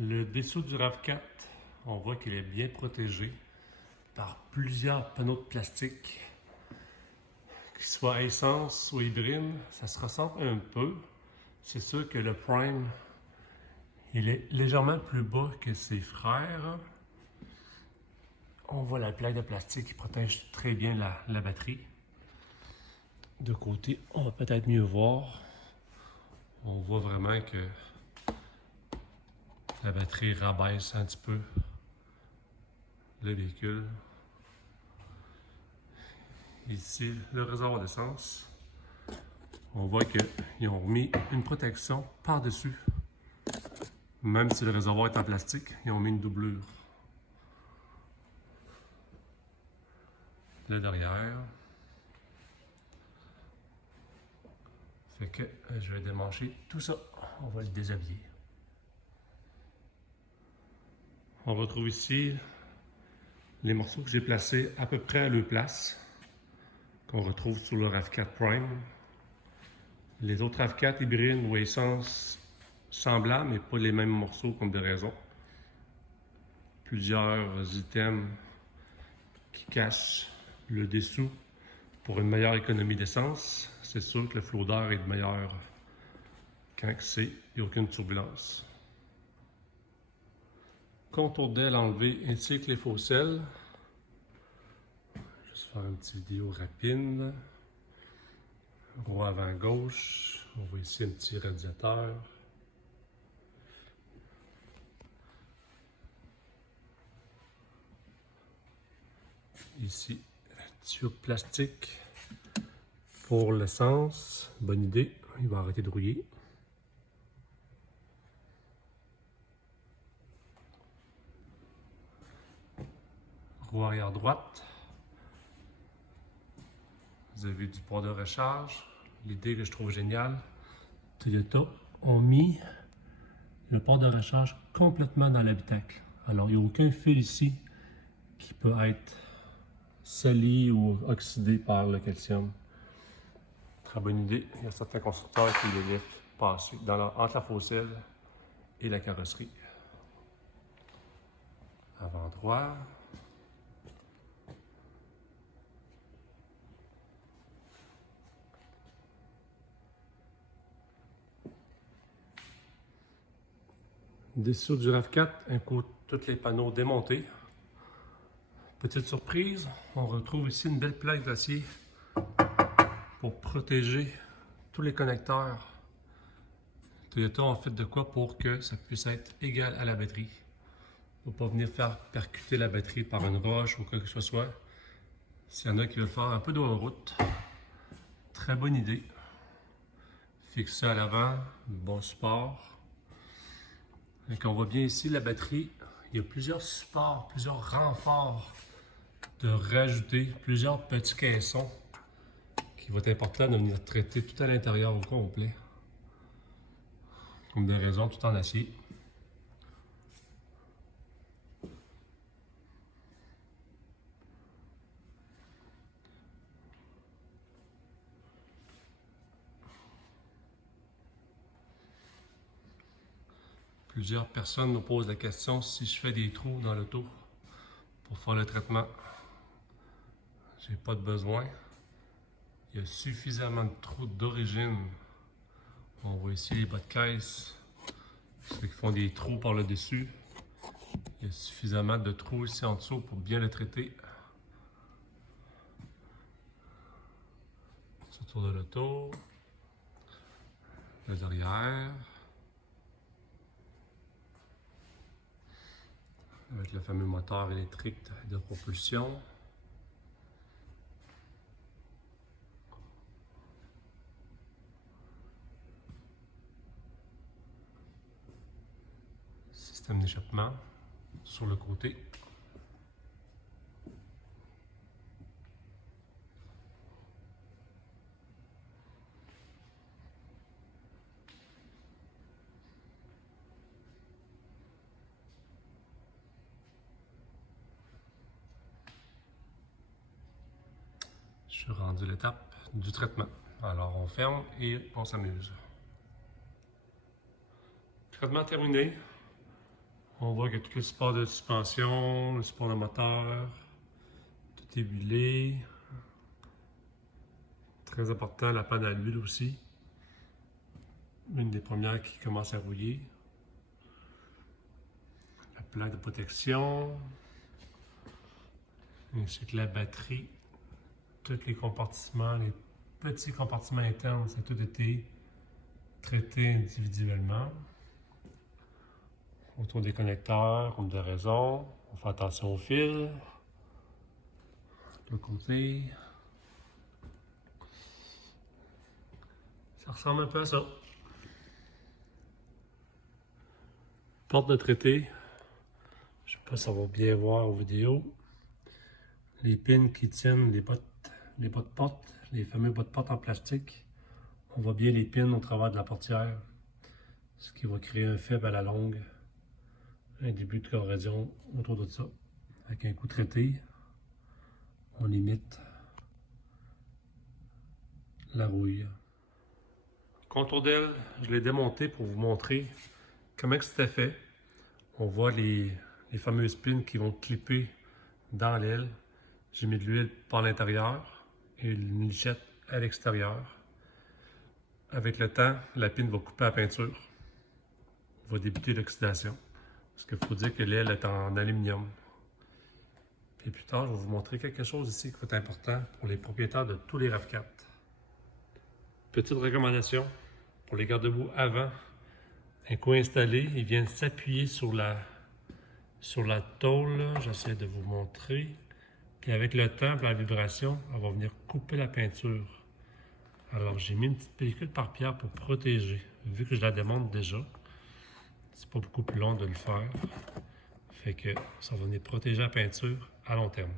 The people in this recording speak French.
Le dessous du RAV4, on voit qu'il est bien protégé par plusieurs panneaux de plastique, qu'ils soient essence ou hybride, ça se ressemble un peu. C'est sûr que le Prime, il est légèrement plus bas que ses frères. On voit la plaque de plastique qui protège très bien la batterie. De côté, on va peut-être mieux voir. On voit vraiment que la batterie rabaisse un petit peu le véhicule. Ici, le réservoir d'essence. On voit qu'ils ont mis une protection par-dessus. Même si le réservoir est en plastique, ils ont mis une doublure. Le derrière. Fait que je vais démancher tout ça. On va le déshabiller. On retrouve ici les morceaux que j'ai placés à peu près à leur place, qu'on retrouve sur le RAV4 Prime. Les autres RAV4 hybrides ou essence semblables, mais pas les mêmes morceaux comme de raison. Plusieurs items qui cachent le dessous pour une meilleure économie d'essence. C'est sûr que le flot d'air est meilleur quand il n'y a aucune turbulence. Contour d'aile enlevé ainsi que les faux selles. Juste faire une petite vidéo rapide. Roue avant gauche. On voit ici un petit radiateur. Ici, tube plastique pour l'essence. Bonne idée. Il va arrêter de rouiller. Roue arrière droite. Vous avez du port de recharge. L'idée que je trouve géniale, Toyota ont mis le port de recharge complètement dans l'habitacle. Alors, il n'y a aucun fil ici qui peut être sali ou oxydé par le calcium. Très bonne idée. Il y a certains constructeurs qui les laissent passer entre la fossile et la carrosserie. Avant droit. Dessous du RAV4, un coup tous les panneaux démontés. Petite surprise, on retrouve ici une belle plaque d'acier pour protéger tous les connecteurs. Toyota ont fait de quoi pour que ça puisse être égal à la batterie. Il ne faut pas venir faire percuter la batterie par une roche ou quoi que ce soit. S'il y en a qui veulent faire un peu de route, très bonne idée. Fixé à l'avant, bon support. Et on voit bien ici la batterie, il y a plusieurs supports, plusieurs renforts de rajouter, plusieurs petits caissons qui vont être importants de venir traiter tout à l'intérieur au complet. Comme des raisons tout en acier. Plusieurs personnes nous posent la question si je fais des trous dans l'auto pour faire le traitement. J'ai pas de besoin. Il y a suffisamment de trous d'origine. On voit ici les bas de caisse, ceux qui font des trous par le dessus. Il y a suffisamment de trous ici en dessous pour bien le traiter. Ce tour de l'auto, le derrière, avec le fameux moteur électrique de propulsion. Système d'échappement sur le côté. Je suis rendu à l'étape du traitement. Alors on ferme et on s'amuse. Traitement terminé. On voit que tous les supports de suspension, le support de moteur, tout est huilé. Très important, la panne à l'huile aussi. Une des premières qui commence à rouiller. La plaque de protection. Ainsi que la batterie. Tous les compartiments, les petits compartiments internes, ça a tout été traité individuellement. Autour des connecteurs, comme de raison. On fait attention au fil. De l'autre côté. Ça ressemble un peu à ça. Porte de traité. Je ne sais pas si ça va bien voir aux vidéos. Les pins qui tiennent les bottes de porte, les fameux bottes de porte en plastique. On voit bien les pins au travers de la portière, ce qui va créer un faible à la longue, un début de corrosion autour de ça. Avec un coup traité, on limite la rouille. Contour d'aile, je l'ai démonté pour vous montrer comment c'était fait. On voit les fameuses pins qui vont clipper dans l'aile. J'ai mis de l'huile par l'intérieur et une lichette à l'extérieur. Avec le temps, la pine va couper la peinture. Va débuter l'oxydation. Parce qu'il faut dire que l'aile est en aluminium. Puis plus tard, je vais vous montrer quelque chose ici qui va être important pour les propriétaires de tous les RAV4. Petite recommandation pour les garde-boue avant. Un coup installé, il vient s'appuyer sur la tôle. J'essaie de vous montrer. Puis avec le temps, la vibration, elle va venir couper la peinture. Alors j'ai mis une petite pellicule par pierre pour protéger. Vu que je la démonte déjà, c'est pas beaucoup plus long de le faire. Fait que ça va venir protéger la peinture à long terme.